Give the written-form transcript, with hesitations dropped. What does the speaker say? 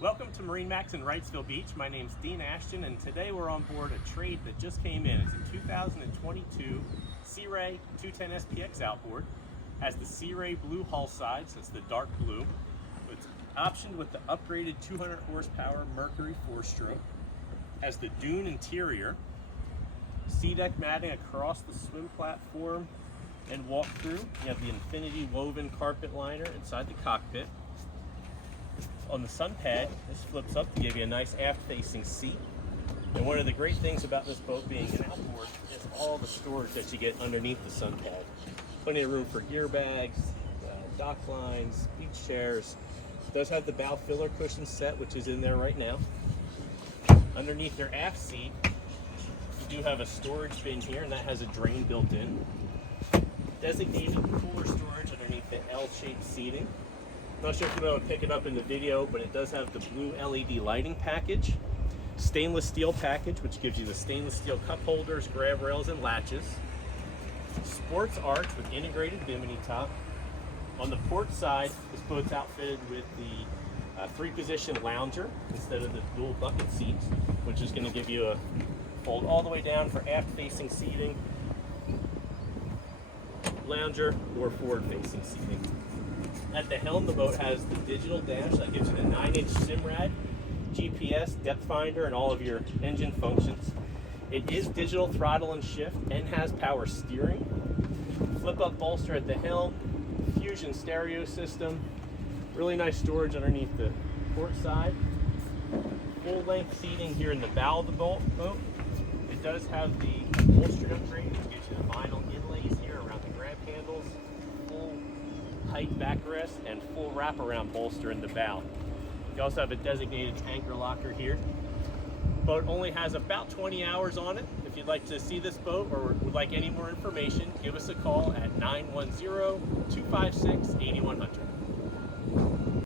Welcome to MarineMax in Wrightsville Beach. My name's Dean Ashton, and today we're on board a trade that just came in. It's a 2022 Sea Ray 210 SPX Outboard. Has the Sea Ray blue hull sides, that's the dark blue. It's optioned with the upgraded 200 horsepower Mercury 4-stroke. Has the Dune interior, sea deck matting across the swim platform and walk through. You have the infinity woven carpet liner inside the cockpit. On the sun pad, this flips up to give you a nice aft-facing seat. And one of the great things about this boat being an outboard is all the storage that you get underneath the sun pad. Plenty of room for gear bags, dock lines, beach chairs. It does have the bow filler cushion set, which is in there right now. Underneath your aft seat, you do have a storage bin here, and that has a drain built in. Designated cooler storage underneath the L-shaped seating. Not sure if you'll be able to pick it up in the video, but it does have the blue LED lighting package, stainless steel package, which gives you the stainless steel cup holders, grab rails, and latches. Sports arch with integrated bimini top. On the port side, this boat's outfitted with the 3-position lounger instead of the dual bucket seats, which is going to give you a fold all the way down for aft-facing seating, lounger, or forward-facing seating. At the helm, the boat has the digital dash that gives you the 9-inch Simrad, GPS, depth finder, and all of your engine functions. It is digital throttle and shift and has power steering. Flip-up bolster at the helm, fusion stereo system, really nice storage underneath the port side. Full-length seating here in the bow of the boat. It does have the upholstery upgrade, which gives you the vinyl inlays here around the grab handles, full height backrest, and full wraparound bolster in the bow. You also have a designated anchor locker here. Boat only has about 20 hours on it. If you'd like to see this boat or would like any more information, give us a call at 910-256-8100.